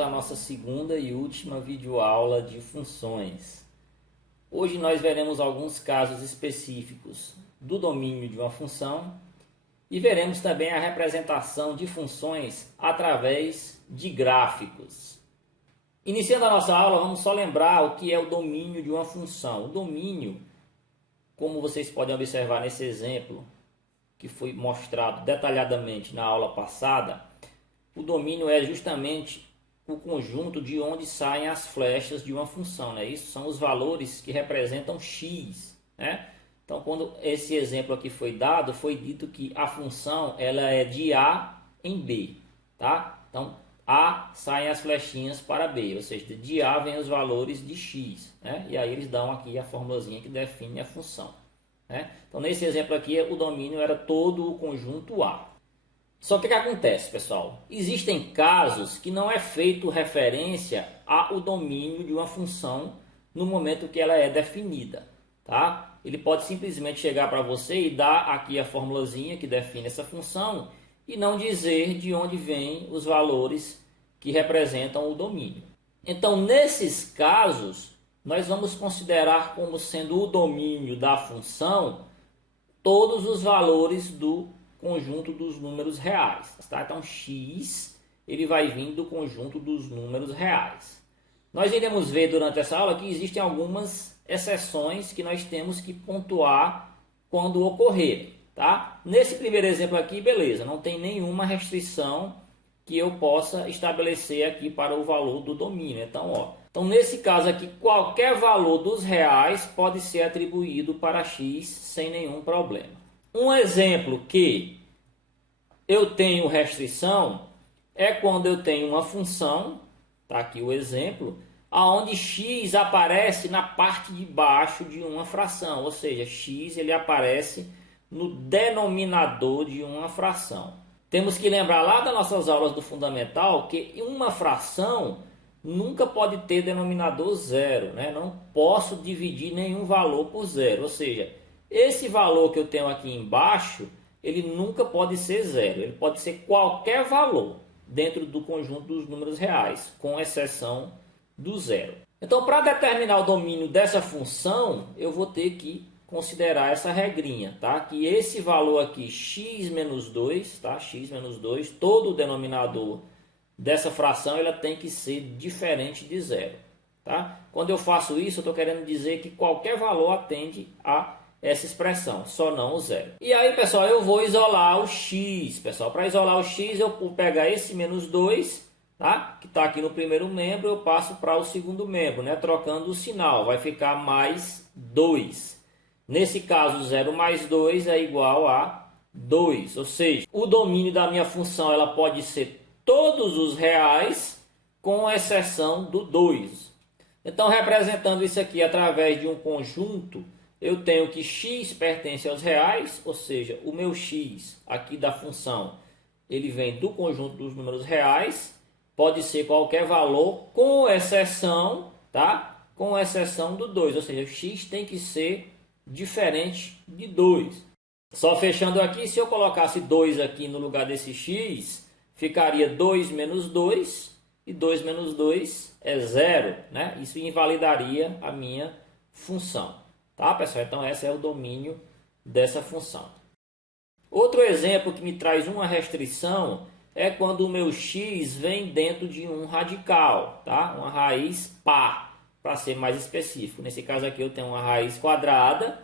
a nossa segunda e última videoaula de funções. Hoje nós veremos alguns casos específicos do domínio de uma função e veremos também a representação de funções através de gráficos. Iniciando a nossa aula, vamos só lembrar o que é o domínio de uma função. O domínio, como vocês podem observar nesse exemplo, que foi mostrado detalhadamente na aula passada, o domínio é justamente o conjunto de onde saem as flechas de uma função, né? Isso são os valores que representam x, né? Então, quando esse exemplo aqui foi dado, foi dito que a função ela é de A em B, tá? Então, A saem as flechinhas para B, ou seja, de A vem os valores de x, né? E aí eles dão aqui a formulazinha que define a função, né? Então, nesse exemplo aqui, o domínio era todo o conjunto A. Só que o que acontece, pessoal? Existem casos que não é feito referência ao domínio de uma função no momento que ela é definida, tá? Ele pode simplesmente chegar para você e dar aqui a formulazinha que define essa função e não dizer de onde vêm os valores que representam o domínio. Então, nesses casos, nós vamos considerar como sendo o domínio da função todos os valores do conjunto dos números reais, tá? Então, x ele vai vir do conjunto dos números reais. Nós iremos ver durante essa aula que existem algumas exceções que nós temos que pontuar quando ocorrer, tá? Nesse primeiro exemplo aqui, beleza, não tem nenhuma restrição que eu possa estabelecer aqui para o valor do domínio. Então, nesse caso aqui, qualquer valor dos reais pode ser atribuído para x sem nenhum problema. Um exemplo que eu tenho restrição é quando eu tenho uma função, tá aqui o exemplo, aonde x aparece na parte de baixo de uma fração, ou seja, x ele aparece no denominador de uma fração. Temos que lembrar lá das nossas aulas do fundamental que uma fração nunca pode ter denominador zero, né? Não posso dividir nenhum valor por zero, ou seja, esse valor que eu tenho aqui embaixo, ele nunca pode ser zero. Ele pode ser qualquer valor dentro do conjunto dos números reais, com exceção do zero. Então, para determinar o domínio dessa função, eu vou ter que considerar essa regrinha, tá? Que esse valor aqui, x menos 2, tá? X menos 2, todo o denominador dessa fração ela tem que ser diferente de zero, tá? Quando eu faço isso, eu estou querendo dizer que qualquer valor atende a essa expressão, só não o zero. E aí, pessoal, eu vou isolar o x, pessoal. Para isolar o x, eu vou pegar esse menos 2, tá? Que está aqui no primeiro membro, eu passo para o segundo membro, né? Trocando o sinal, vai ficar mais 2. Nesse caso, 0 mais 2 é igual a 2. Ou seja, o domínio da minha função ela pode ser todos os reais, com exceção do 2. Então, representando isso aqui através de um conjunto, eu tenho que x pertence aos reais, ou seja, o meu x aqui da função, ele vem do conjunto dos números reais, pode ser qualquer valor, com exceção, tá? Com exceção do 2, ou seja, o x tem que ser diferente de 2. Só fechando aqui, se eu colocasse 2 aqui no lugar desse x, ficaria 2 menos 2, e 2 menos 2 é 0, né? Isso invalidaria a minha função. Tá, pessoal? Então, esse é o domínio dessa função. Outro exemplo que me traz uma restrição é quando o meu x vem dentro de um radical, tá? Uma raiz par, para ser mais específico. Nesse caso aqui eu tenho uma raiz quadrada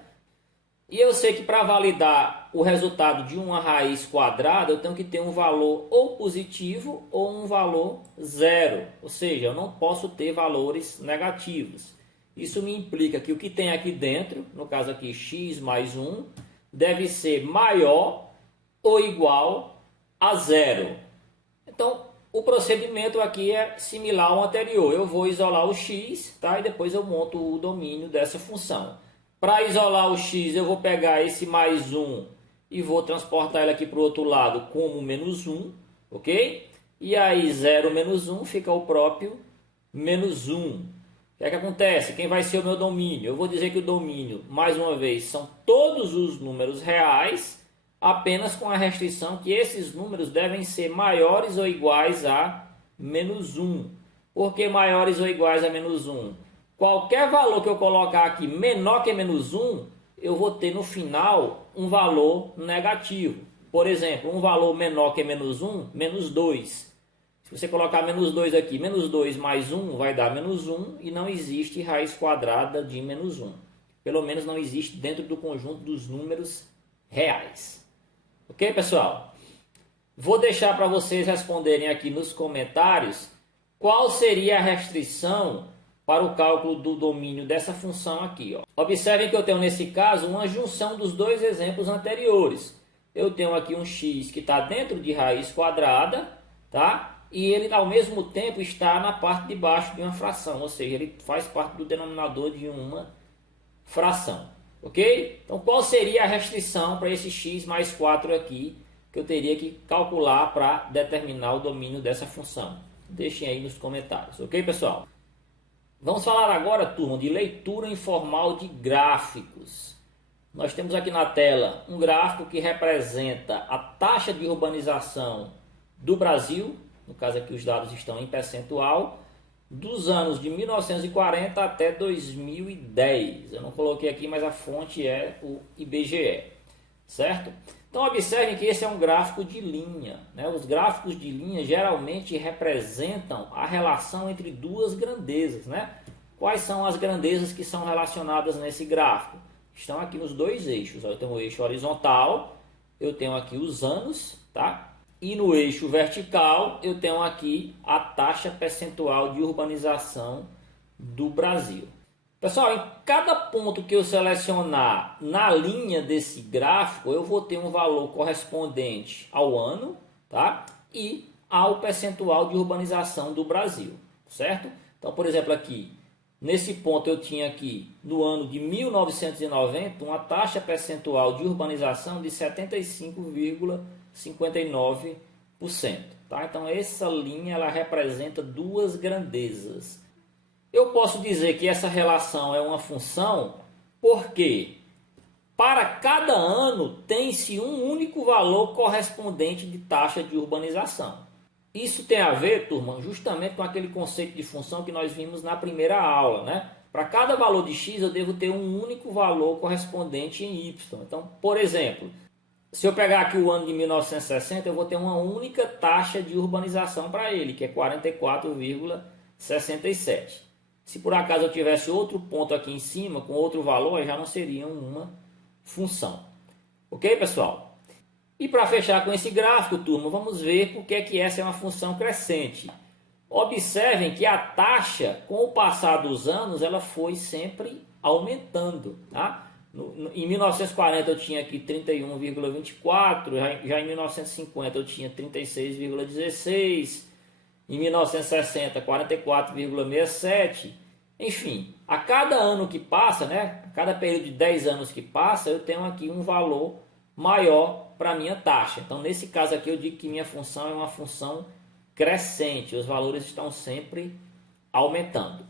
e eu sei que para validar o resultado de uma raiz quadrada eu tenho que ter um valor ou positivo ou um valor zero, ou seja, eu não posso ter valores negativos. Isso me implica que o que tem aqui dentro, no caso aqui x mais 1, deve ser maior ou igual a zero. Então, o procedimento aqui é similar ao anterior. Eu vou isolar o x, tá? E depois eu monto o domínio dessa função. Para isolar o x, eu vou pegar esse mais 1 e vou transportar ele aqui para o outro lado como menos 1, ok? E aí 0 menos 1 fica o próprio menos 1. O que é que acontece? Quem vai ser o meu domínio? Eu vou dizer que o domínio, mais uma vez, são todos os números reais, apenas com a restrição que esses números devem ser maiores ou iguais a menos 1. porque maiores ou iguais a menos 1. Qualquer valor que eu colocar aqui menor que menos 1, eu vou ter no final um valor negativo. Por exemplo, um valor menor que menos 1, menos 2. Se você colocar menos 2 aqui, menos 2 mais 1 vai dar menos 1 e não existe raiz quadrada de menos 1. Pelo menos não existe dentro do conjunto dos números reais. Ok, pessoal? Vou deixar para vocês responderem aqui nos comentários qual seria a restrição para o cálculo do domínio dessa função aqui. Ó. Observem que eu tenho nesse caso uma junção dos dois exemplos anteriores. Eu tenho aqui um x que está dentro de raiz quadrada, tá? E ele ao mesmo tempo está na parte de baixo de uma fração, ou seja, ele faz parte do denominador de uma fração. Ok? Então qual seria a restrição para esse x mais 4 aqui, que eu teria que calcular para determinar o domínio dessa função? Deixem aí nos comentários, ok, pessoal? Vamos falar agora, turma, de leitura informal de gráficos. Nós temos aqui na tela um gráfico que representa a taxa de urbanização do Brasil, no caso aqui os dados estão em percentual, dos anos de 1940 até 2010. Eu não coloquei aqui, mas a fonte é o IBGE, certo? Então observem que esse é um gráfico de linha, né? Os gráficos de linha geralmente representam a relação entre duas grandezas, né? Quais são as grandezas que são relacionadas nesse gráfico? Estão aqui nos dois eixos. Eu tenho o eixo horizontal, eu tenho aqui os anos, tá? E no eixo vertical eu tenho aqui a taxa percentual de urbanização do Brasil. Pessoal, em cada ponto que eu selecionar na linha desse gráfico, eu vou ter um valor correspondente ao ano, tá? E ao percentual de urbanização do Brasil, certo? Então, por exemplo, aqui, nesse ponto eu tinha aqui, no ano de 1990, uma taxa percentual de urbanização de 75,59%, tá? Então, essa linha ela representa duas grandezas. Eu posso dizer que essa relação é uma função porque para cada ano tem-se um único valor correspondente de taxa de urbanização. Isso tem a ver, turma, justamente com aquele conceito de função que nós vimos na primeira aula, né? Para cada valor de x eu devo ter um único valor correspondente em y. Então, por exemplo, se eu pegar aqui o ano de 1960, eu vou ter uma única taxa de urbanização para ele, que é 44,67. Se por acaso eu tivesse outro ponto aqui em cima, com outro valor, já não seria uma função. Ok, pessoal? E para fechar com esse gráfico, turma, vamos ver por que essa é uma função crescente. Observem que a taxa, com o passar dos anos, ela foi sempre aumentando. Tá? Em 1940 eu tinha aqui 31,24, já em 1950 eu tinha 36,16, em 1960, 44,67. Enfim, a cada ano que passa, né, a cada período de 10 anos que passa, eu tenho aqui um valor maior para a minha taxa. Então, nesse caso aqui, eu digo que minha função é uma função crescente. Os valores estão sempre aumentando.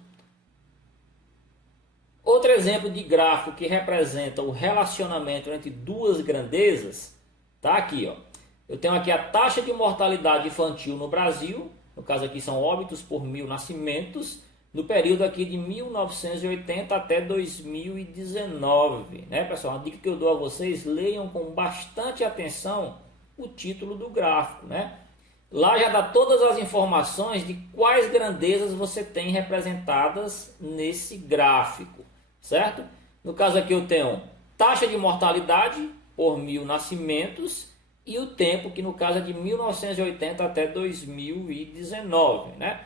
Outro exemplo de gráfico que representa o relacionamento entre duas grandezas, tá aqui, ó. Eu tenho aqui a taxa de mortalidade infantil no Brasil. No caso aqui são óbitos por 1000 nascimentos, no período aqui de 1980 até 2019, né, pessoal? Uma dica que eu dou a vocês, leiam com bastante atenção o título do gráfico, né? Lá já dá todas as informações de quais grandezas você tem representadas nesse gráfico, certo? No caso aqui eu tenho taxa de mortalidade por 1000 nascimentos, e o tempo, que no caso é de 1980 até 2019, né?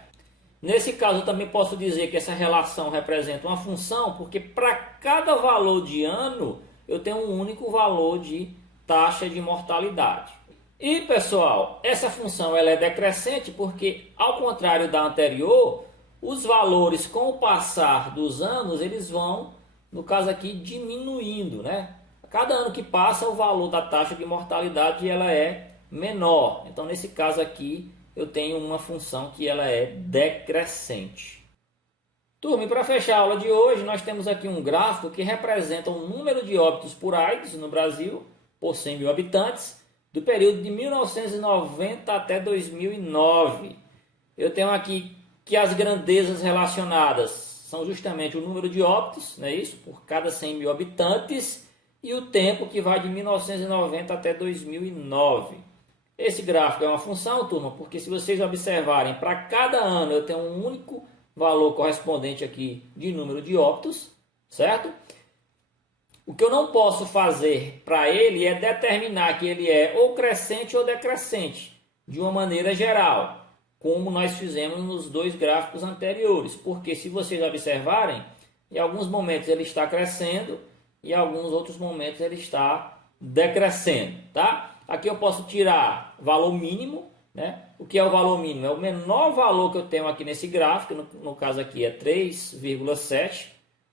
Nesse caso, eu também posso dizer que essa relação representa uma função, porque para cada valor de ano, eu tenho um único valor de taxa de mortalidade. E, pessoal, essa função ela é decrescente porque, ao contrário da anterior, os valores, com o passar dos anos, eles vão, no caso aqui, diminuindo, né? Cada ano que passa, o valor da taxa de mortalidade ela é menor. Então, nesse caso aqui, eu tenho uma função que ela é decrescente. Turma, e para fechar a aula de hoje, nós temos aqui um gráfico que representa o número de óbitos por AIDS no Brasil, por 100 mil habitantes, do período de 1990 até 2009. Eu tenho aqui que as grandezas relacionadas são justamente o número de óbitos, não é isso? Por cada 100 mil habitantes, e o tempo que vai de 1990 até 2009. Esse gráfico é uma função, turma, porque se vocês observarem, para cada ano eu tenho um único valor correspondente aqui de número de óbitos, certo? O que eu não posso fazer para ele é determinar que ele é ou crescente ou decrescente, de uma maneira geral, como nós fizemos nos dois gráficos anteriores. Porque se vocês observarem, em alguns momentos ele está crescendo e em alguns outros momentos ele está decrescendo, tá? Aqui eu posso tirar valor mínimo, né? O que é o valor mínimo? É o menor valor que eu tenho aqui nesse gráfico, no caso aqui é 3,7,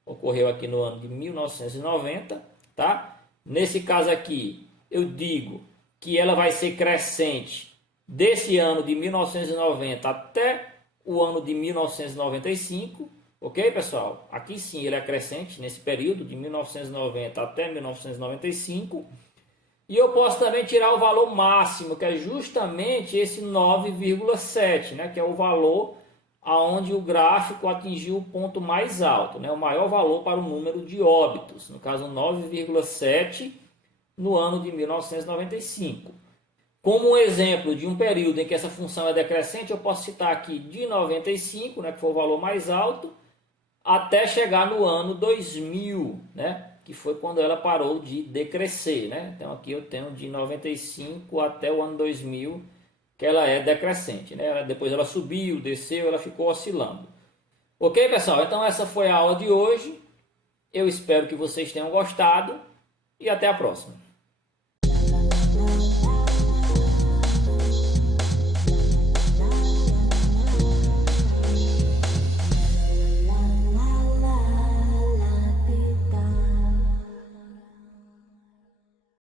ocorreu aqui no ano de 1990, tá? Nesse caso aqui, eu digo que ela vai ser crescente desse ano de 1990 até o ano de 1995, ok, pessoal? Aqui sim ele é crescente nesse período de 1990 até 1995. E eu posso também tirar o valor máximo, que é justamente esse 9,7, né? Que é o valor aonde o gráfico atingiu o ponto mais alto, né? O maior valor para o número de óbitos, no caso 9,7 no ano de 1995. Como um exemplo de um período em que essa função é decrescente, eu posso citar aqui de 95, né, que foi o valor mais alto, até chegar no ano 2000, né? Que foi quando ela parou de decrescer, né? Então aqui eu tenho de 95 até o ano 2000, que ela é decrescente, né? Depois ela subiu, desceu, ela ficou oscilando. Ok, pessoal? Então essa foi a aula de hoje. Eu espero que vocês tenham gostado e até a próxima.